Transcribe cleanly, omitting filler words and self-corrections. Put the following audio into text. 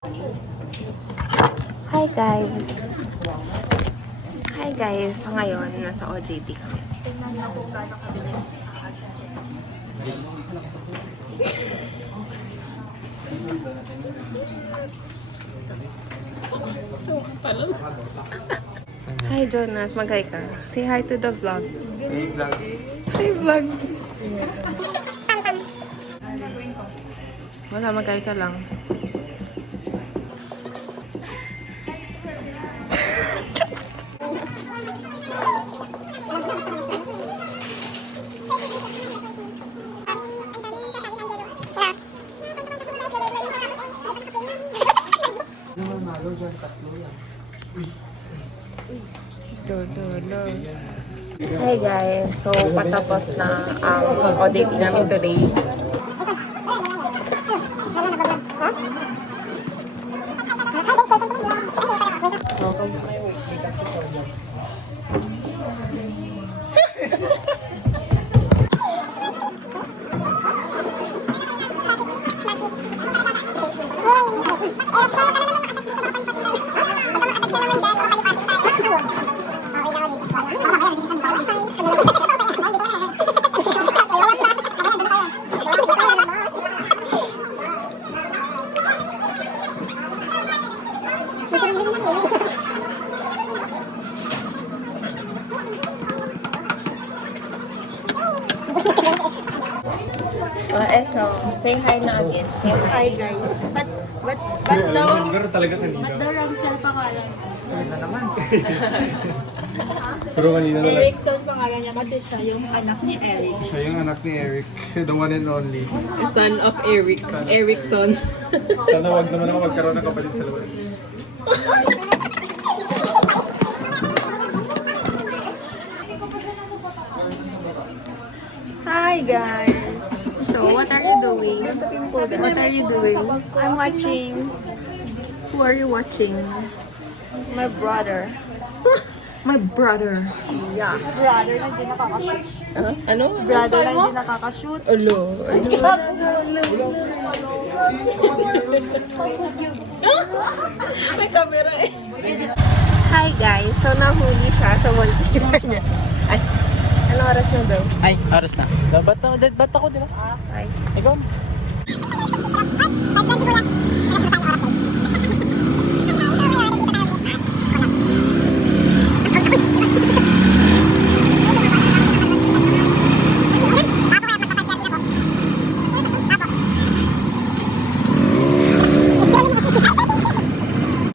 Hi guys! Hi guys! So ngayon, nasa OJT kami. Tingnan niyo kung gaano kabilis. Hi Jonas, mag-hi ka. Say hi to the vlog. Hi vlog! Wala, mag-hi ka lang. Hi guys! So, patapos na ang OJT namin today. Eso, say hi na again. Say hi. Hi guys. Ba't daw Ramsel pangalan? Na naman. Pero kanina na lang. Erickson pangalan niya kasi siya yung anak ni Eric. Siya yung anak ni Eric. The one and only. Son of Eric. Erickson. Sana wag naman ako magkaroon ng kapatid sa labas. Hi guys! So, what are you doing? What are you doing? I'm watching Who are you watching? my brother. My brother. Yeah. Brother lang din nakakashoot. Ano? Brother lang din nakakashoot. Alo. May camera eh. Hi guys! So, nahuli siya sa wallpaper niya. Ay, ano oras na daw? Ay, aras na. Ba't ako, di ba? Ay. Ikaw?